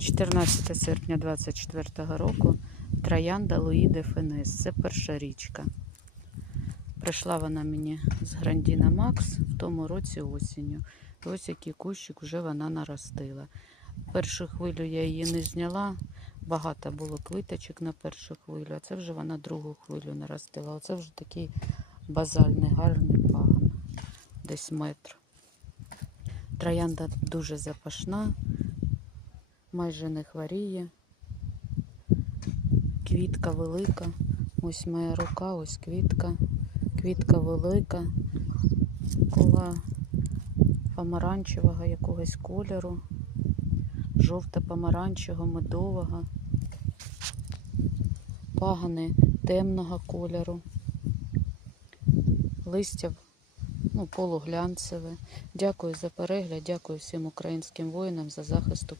14 серпня 24 року Троянда Луї де Фенес. Це перша річка. Прийшла вона мені з Грандіна Макс в тому році осінню. Ось який кущик вже вона наростила. Першу хвилю я її не зняла. Багато було квіточок на першу хвилю, а це вже вона другу хвилю наростила. Оце вже такий базальний гарний пагон. Десь метр. Троянда дуже запашна, майже не хворіє. Квітка велика. Ось моя рука, ось квітка. Квітка велика, такого помаранчевого якогось кольору, жовто-помаранчевого, медового, пагани темного кольору, листя ну, полуглянцеве. Дякую за перегляд, дякую всім українським воїнам за захист України.